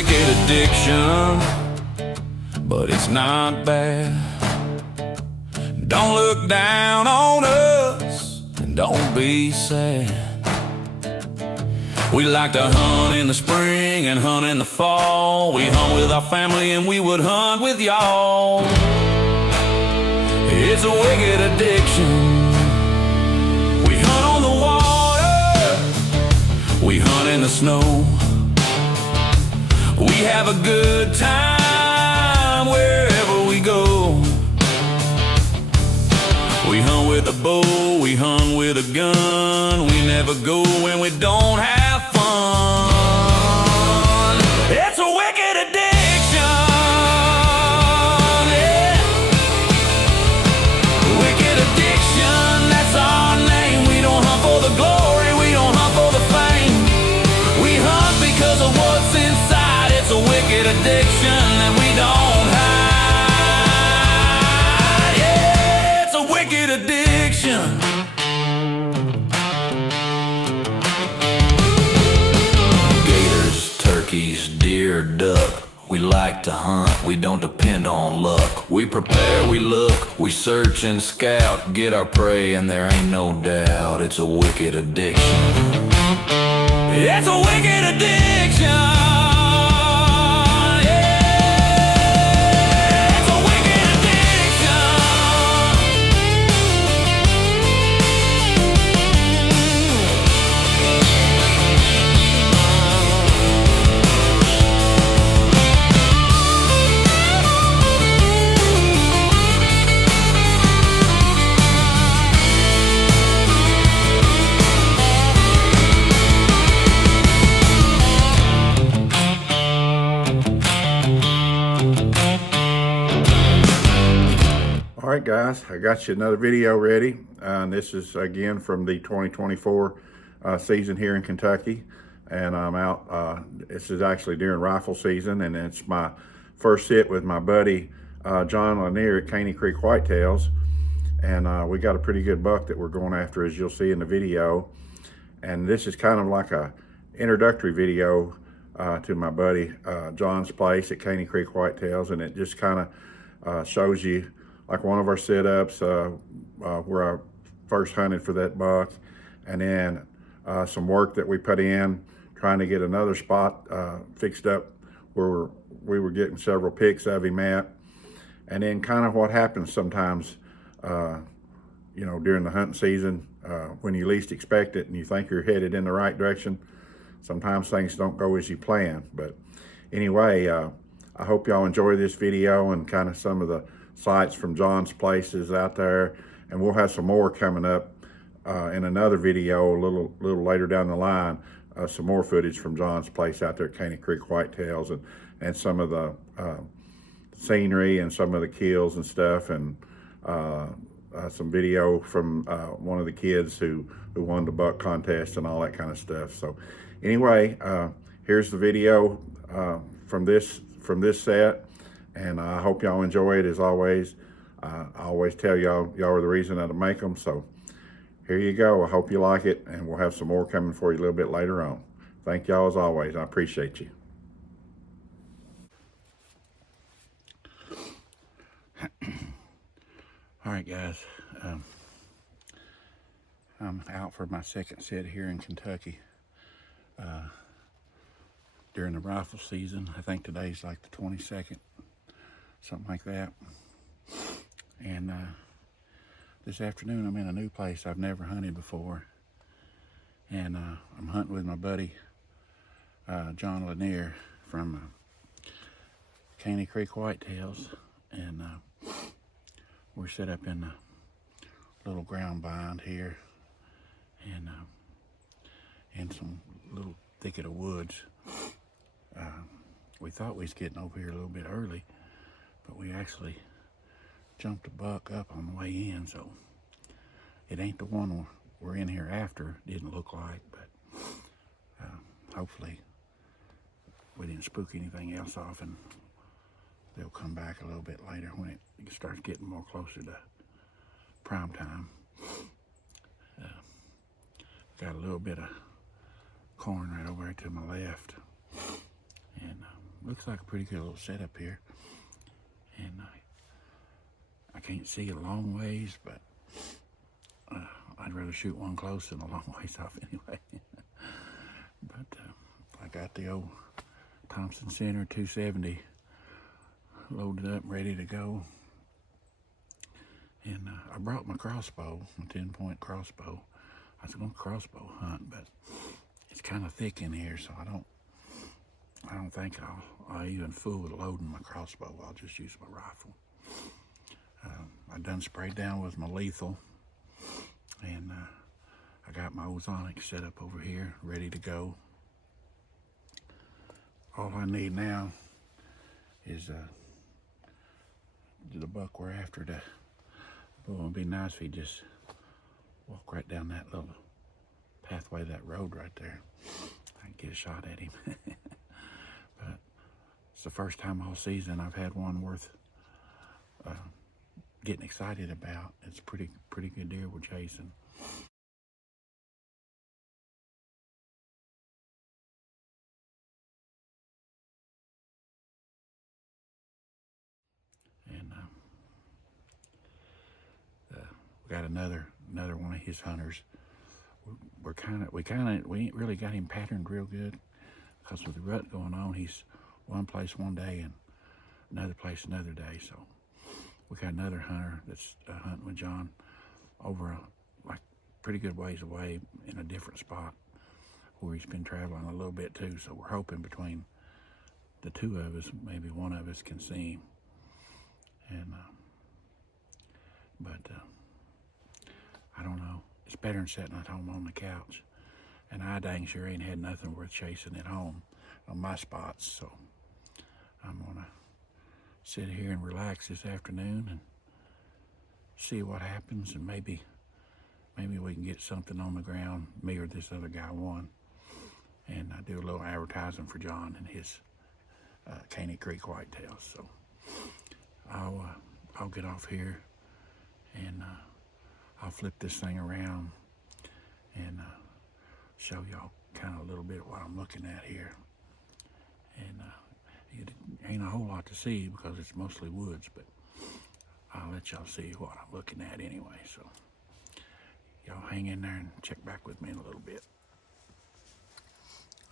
wicked addiction, but it's not bad. Don't look down on us, and don't be sad. We like to hunt in the spring and hunt in the fall. We hunt with our family and we would hunt with y'all. It's a wicked addiction. We hunt on the water, we hunt in the snow. We have a good time wherever we go. We hunt with a bow, we hunt with a gun. We never go when we don't have fun. It's a wicked addiction, yeah. Wicked addiction, that's our name. We don't hunt for the glory, we don't hunt for the fame. We hunt because of what's inside. It's a wicked addiction that we don't hide. Yeah, it's a wicked addiction. Turkeys, deer, duck. We like to hunt, we don't depend on luck. We prepare, we look, we search and scout. Get our prey and there ain't no doubt. It's a wicked addiction. It's a wicked addiction. All right, guys, I got you another video ready. This is again from the 2024 season here in Kentucky, and I'm out. This is actually during rifle season, and it's my first sit with my buddy John Lanier at Caney Creek Whitetails, and we got a pretty good buck that we're going after, as you'll see in the video. And this is kind of like a introductory video to my buddy John's place at Caney Creek Whitetails, and it just kind of shows you like one of our setups where I first hunted for that buck, and then some work that we put in trying to get another spot fixed up where we were getting several pics of him at, and then kind of what happens sometimes, you know, during the hunting season when you least expect it and you think you're headed in the right direction. Sometimes things don't go as you plan. But anyway, I hope y'all enjoy this video and kind of some of the sights from John's places out there, and we'll have some more coming up in another video a little later down the line, some more footage from John's place out there at Caney Creek Whitetails, and some of the scenery and some of the kills and stuff, and some video from one of the kids who won the buck contest and all that kind of stuff. So anyway, here's the video from this set. And I hope y'all enjoy it as always. I always tell y'all are the reason that I make them. So here you go. I hope you like it, and we'll have some more coming for you a little bit later on. Thank y'all as always. I appreciate you. All right, guys. I'm out for my second sit here in Kentucky during the rifle season. I think today's like the 22nd. Something like that. And this afternoon I'm in a new place I've never hunted before, and I'm hunting with my buddy John Lanier from Caney Creek Whitetails, and we're set up in a little ground bind here, and in some little thicket of woods. We thought we was getting over here a little bit early, but we actually jumped a buck up on the way in, so it ain't the one we're in here after. Didn't look like, but hopefully we didn't spook anything else off, and they'll come back a little bit later when it starts getting more closer to prime time. Got a little bit of corn right over there to my left, and looks like a pretty good little setup here. And I can't see a long ways, but I'd rather shoot one close than a long ways off anyway. But I got the old Thompson Center 270 loaded up, ready to go. And I brought my crossbow, my 10-point crossbow. I was going to crossbow hunt, but it's kind of thick in here, so I don't think I'll even fool with loading my crossbow. I'll just use my rifle. I done sprayed down with my lethal, and I got my Ozonic set up over here, ready to go. All I need now is the buck we're after to. But it would be nice if he just walk right down that little pathway, that road right there. I can get a shot at him. But it's the first time all season I've had one worth getting excited about. It's pretty good deer we're chasing. And we got another one of his hunters. We ain't really got him patterned real good, because with the rut going on, he's one place one day and another place another day. So we got another hunter that's hunting with John over like pretty good ways away in a different spot where he's been traveling a little bit too. So we're hoping between the two of us, maybe one of us can see him. And but I don't know. It's better than sitting at home on the couch. And I dang sure ain't had nothing worth chasing at home on my spots. So I'm gonna sit here and relax this afternoon and see what happens, and maybe we can get something on the ground, me or this other guy won, and do a little advertising for John and his Caney Creek whitetails. So I'll get off here and I'll flip this thing around and show y'all kind of a little bit what I'm looking at here. And it ain't a whole lot to see because it's mostly woods, but I'll let y'all see what I'm looking at anyway. So y'all hang in there and check back with me in a little bit.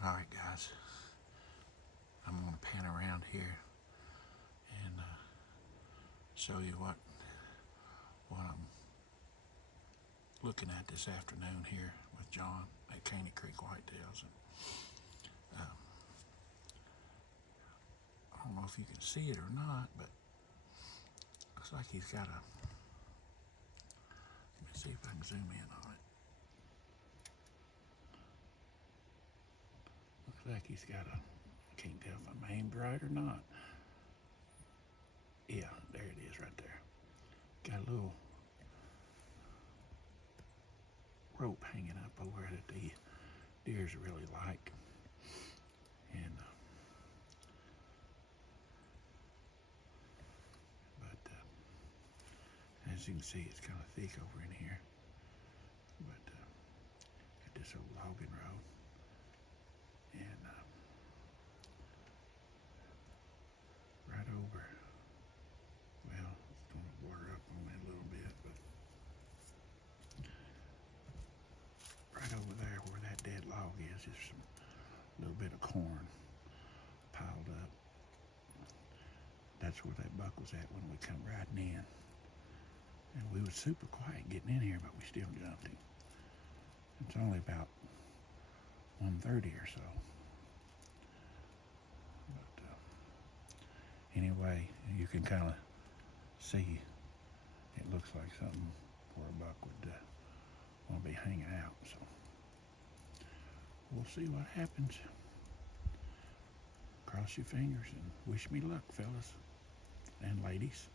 All right, guys, I'm gonna pan around here and show you what I'm looking at this afternoon here with John at Caney Creek Whitetails. And, I don't know if you can see it or not, but looks like he's got a. Let me see if I can zoom in on it. Looks like he's got a. I can't tell if I'm aimed right or not. Yeah, there it is right there. Got a little rope hanging up over it that the deers really like. And but as you can see, it's kind of thick over in here. But got this old logging road, and right over. Well, it's going to blur up on me a little bit, but right over there where that dead log is some little bit of corn piled up. That's where that buck was at when we come riding in. And we was super quiet getting in here, but we still jumped him. It's only about 1:30 or so. But anyway, you can kind of see it looks like something where a buck would want to be hanging out. So we'll see what happens. Cross your fingers and wish me luck, fellas and ladies.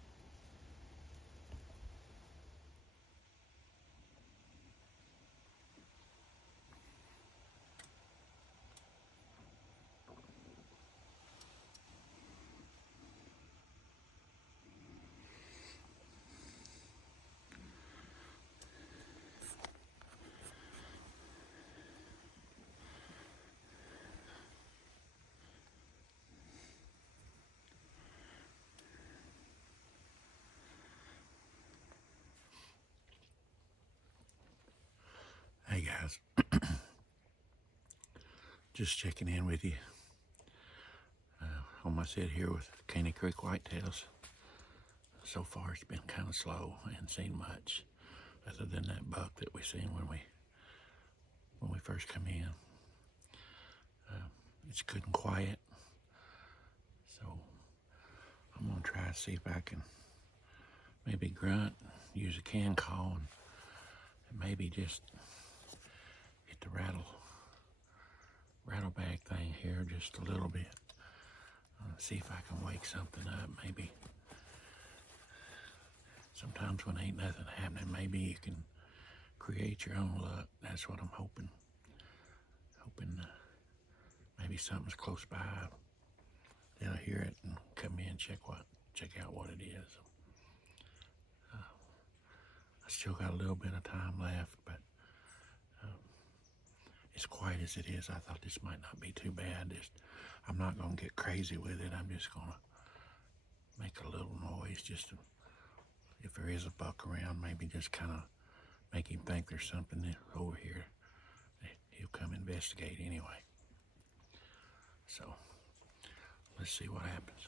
Hey guys, just checking in with you on my set here with Caney Creek whitetails. So far it's been kind of slow. I haven't seen much other than that buck that we seen when we first come in. It's good and quiet, so I'm gonna try to see if I can maybe grunt, use a can call, and maybe just hit the rattle bag thing here just a little bit. See if I can wake something up. Maybe sometimes when ain't nothing happening, maybe you can create your own luck. That's what I'm hoping. Maybe something's close by. They'll hear it and come in, check out what it is. I still got a little bit of time left, but as quiet as it is, I thought this might not be too bad. I'm not gonna get crazy with it. I'm just gonna make a little noise, just to, if there is a buck around, maybe just kind of make him think there's something over here. He'll come investigate anyway. So let's see what happens.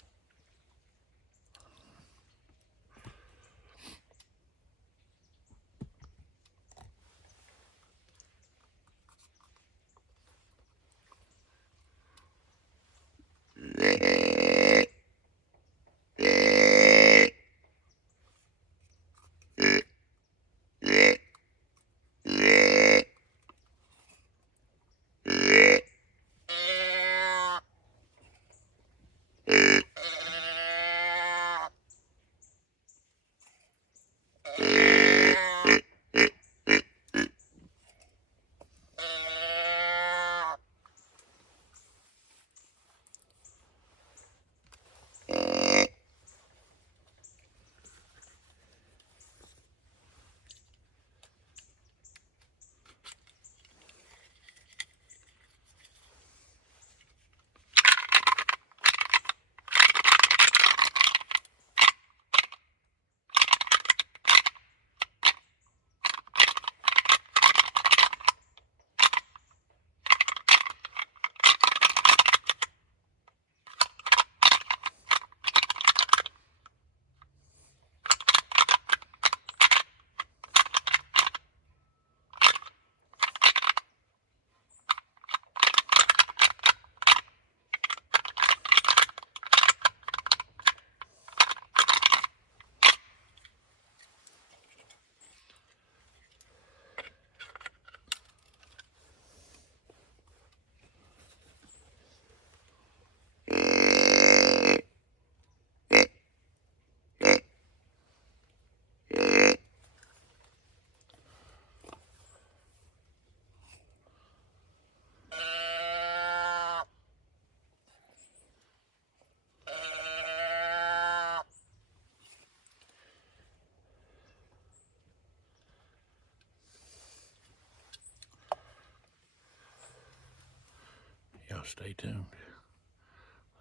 Y'all stay tuned.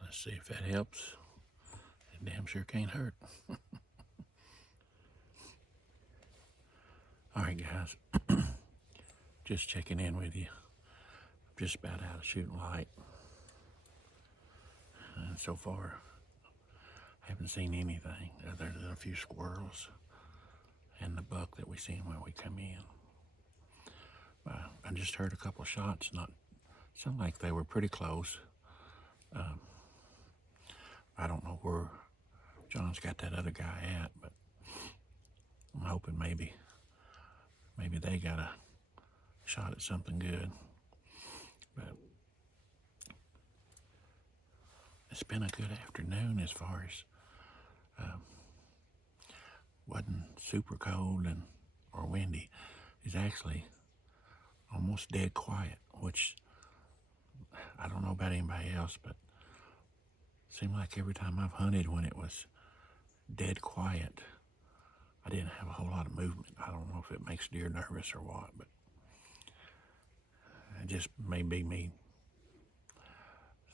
Let's see if that helps. It damn sure can't hurt. Alright guys, just checking in with you. I'm just about out of shooting light. And so far, I haven't seen anything other than a few squirrels and the buck that we seen when we come in. I just heard a couple of shots, sounded like they were pretty close. I don't know where John's got that other guy at, but I'm hoping maybe they got a shot at something good. But it's been a good afternoon as far as wasn't super cold or windy. It's actually almost dead quiet, which I don't know about anybody else, but it seemed like every time I've hunted when it was dead quiet, I didn't have a whole lot of movement. I don't know if it makes deer nervous or what, but it just may be me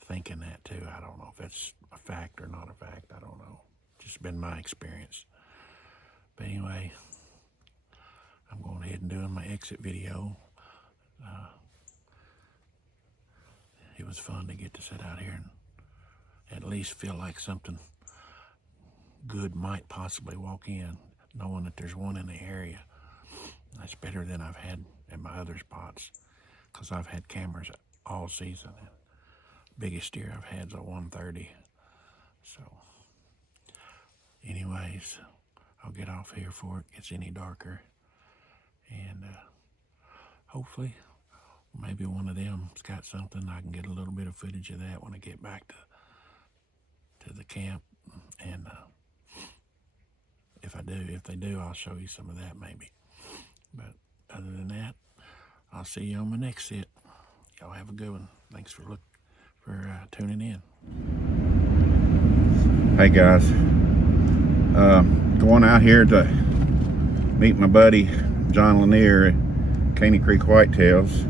thinking that too. I don't know if that's a fact or not a fact. I don't know. Just been my experience. But anyway, I'm going ahead and doing my exit video. It was fun to get to sit out here and at least feel like something good might possibly walk in, knowing that there's one in the area. That's better than I've had at my other spots, because I've had cameras all season. And biggest deer I've had is a 130. So anyways, I'll get off here before it gets any darker, and hopefully maybe one of them's got something. I can get a little bit of footage of that when I get back to the camp, and if they do, I'll show you some of that maybe. But other than that, I'll see you on my next sit. Y'all have a good one. Thanks for tuning in. Hey guys, going out here to meet my buddy John Lanier at Caney Creek Whitetails.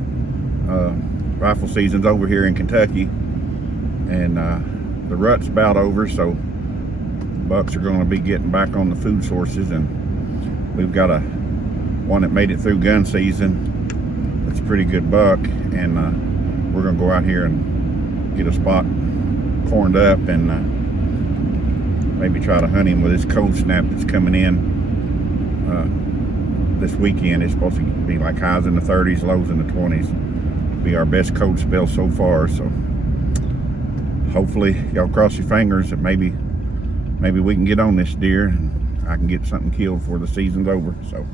Rifle season's over here in Kentucky, and the rut's about over, so bucks are going to be getting back on the food sources, and we've got one that made it through gun season. It's a pretty good buck, and we're going to go out here and get a spot corned up and maybe try to hunt him with this cold snap that's coming in this weekend. It's supposed to be like highs in the 30s, lows in the 20s. Be our best cold spell so far, so hopefully y'all cross your fingers that maybe we can get on this deer and I can get something killed before the season's over. So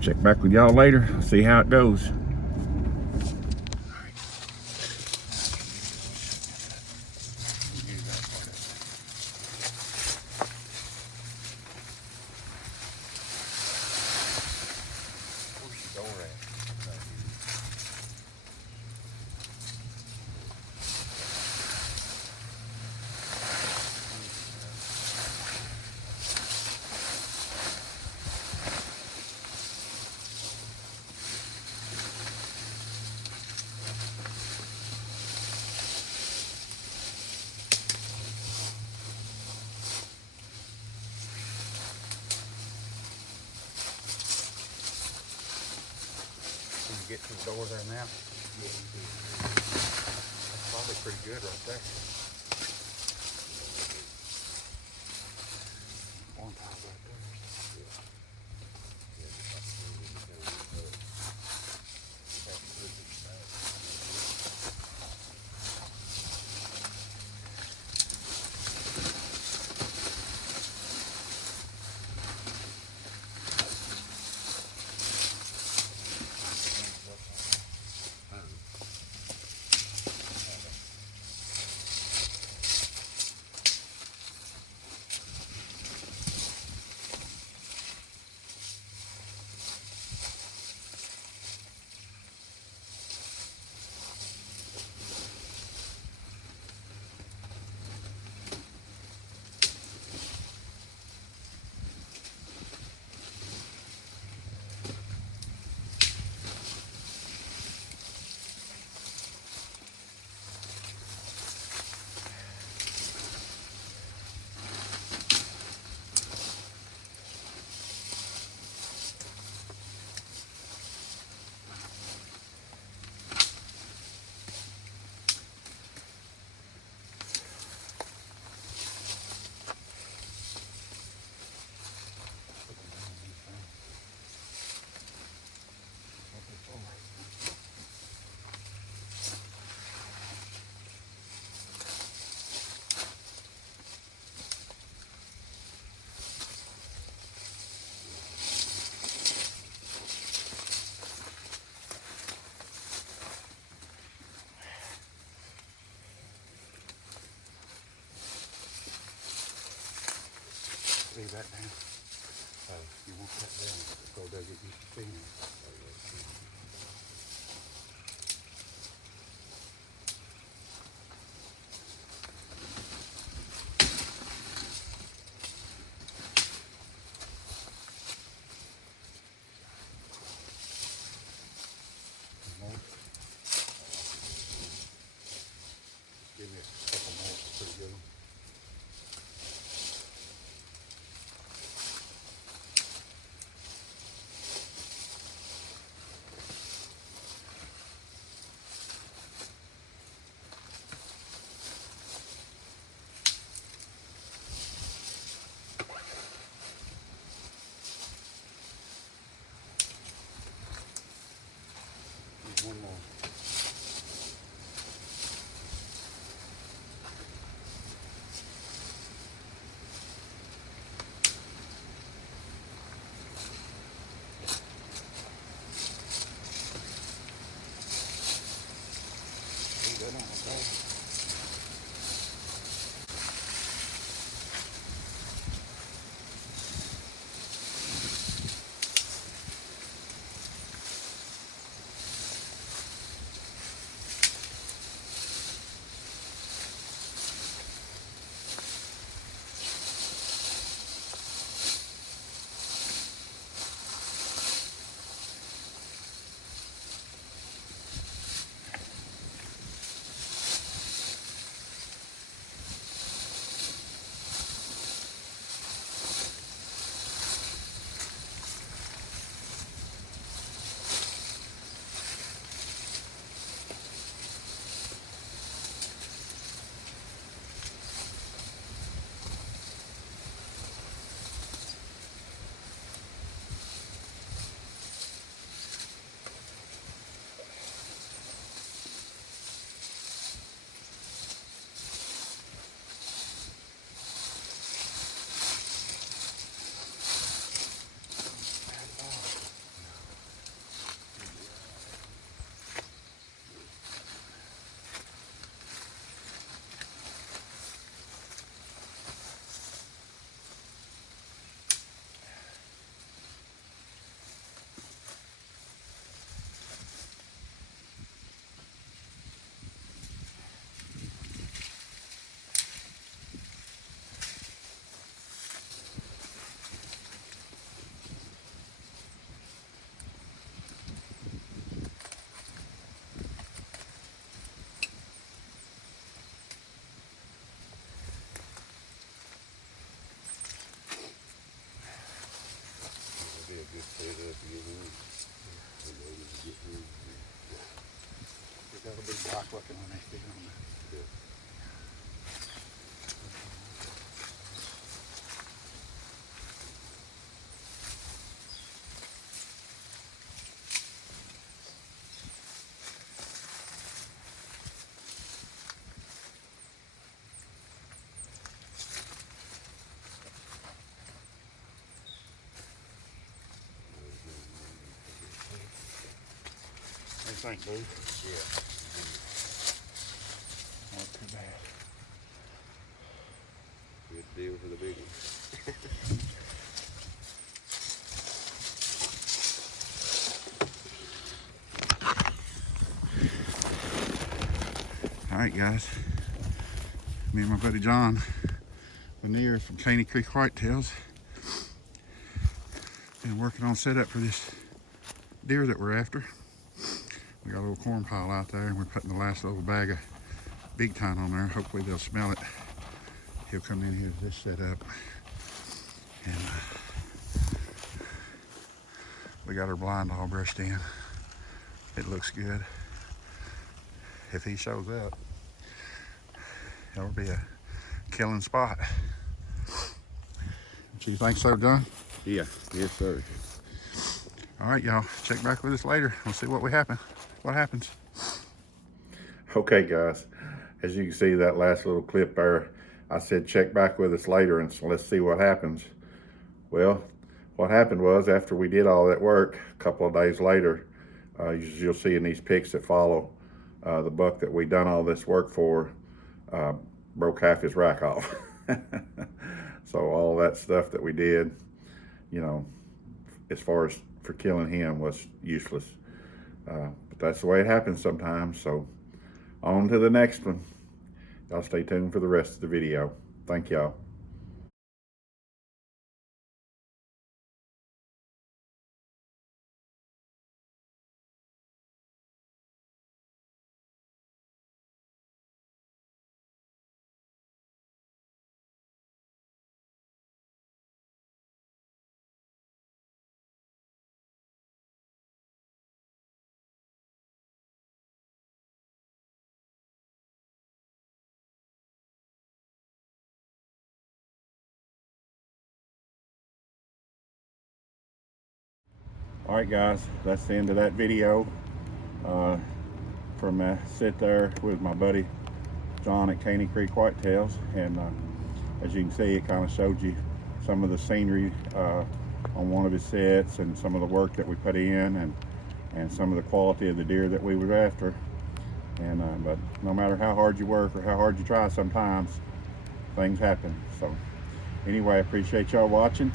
check back with y'all later, see how it goes. Get to the door there now. That's probably pretty good right there. One top right there. Leave that down. You want that down, so they'll get used to seeing it. Give me a couple more, pretty good. good on it, though. They got a big block looking when they feed on that. What do you think, Dave? Yeah. Not too bad. Good deal for the big one. All right, guys. Me and my buddy John Veneer from Caney Creek Whitetails been working on setup for this deer that we're after. We got a little corn pile out there, and we're putting the last little bag of big tine on there. Hopefully they'll smell it. He'll come in here to this setup, and we got our blind all brushed in. It looks good. If he shows up, it'll be a killing spot. Do you think so, John? Yeah, yes, sir. All right, y'all. Check back with us later. We'll see what happens. Okay, guys, as you can see that last little clip there, I said check back with us later and so let's see what happens. Well, what happened was after we did all that work, a couple of days later, you'll see in these pics that follow, the buck that we done all this work for broke half his rack off. So all that stuff that we did, you know, as far as for killing him was useless. But that's the way it happens sometimes. So on to the next one. Y'all stay tuned for the rest of the video. Thank y'all. All right, guys, that's the end of that video. From sit there with my buddy John at Caney Creek Whitetails, and as you can see, it kind of showed you some of the scenery on one of his sets and some of the work that we put in, and some of the quality of the deer that we were after. And but no matter how hard you work or how hard you try, sometimes things happen. So anyway, I appreciate y'all watching,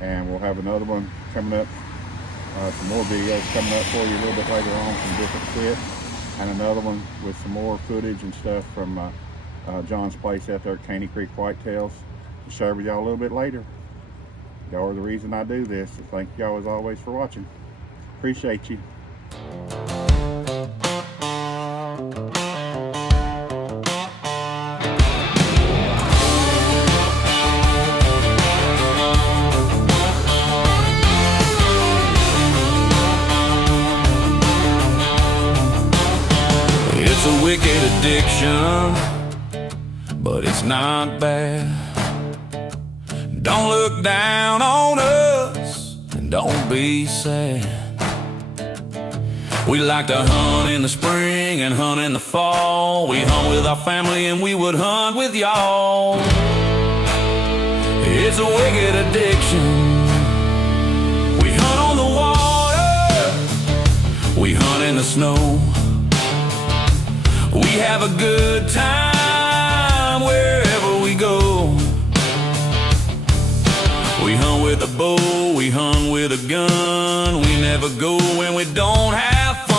and we'll have another one coming up, some more videos coming up for you a little bit later on, some different clips, and another one with some more footage and stuff from John's place out there at Caney Creek Whitetails to share with y'all a little bit later. Y'all are the reason I do this, so thank y'all as always for watching. Appreciate you. It's a wicked addiction, but it's not bad. Don't look down on us, and don't be sad. We like to hunt in the spring and hunt in the fall. We hunt with our family and we would hunt with y'all. It's a wicked addiction. We hunt on the water, we hunt in the snow. We have a good time wherever we go. We hunt with a bow, we hunt with a gun. We never go when we don't have fun.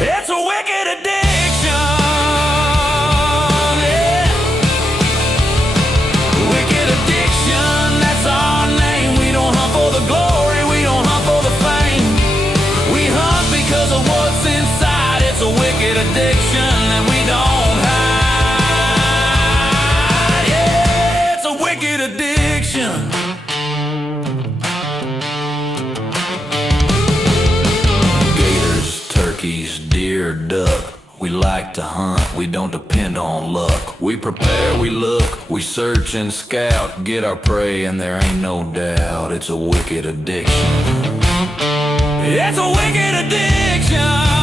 It's a wicked addiction, yeah. Wicked addiction, that's our name. We don't hunt for the glory, we don't hunt for the fame. We hunt because of what's inside. It's a wicked addiction that we don't hide. Yeah, it's a wicked addiction. Gators, turkeys, deer, duck. We like to hunt, we don't depend on luck. We prepare, we look, we search and scout. Get our prey and there ain't no doubt. It's a wicked addiction. It's a wicked addiction.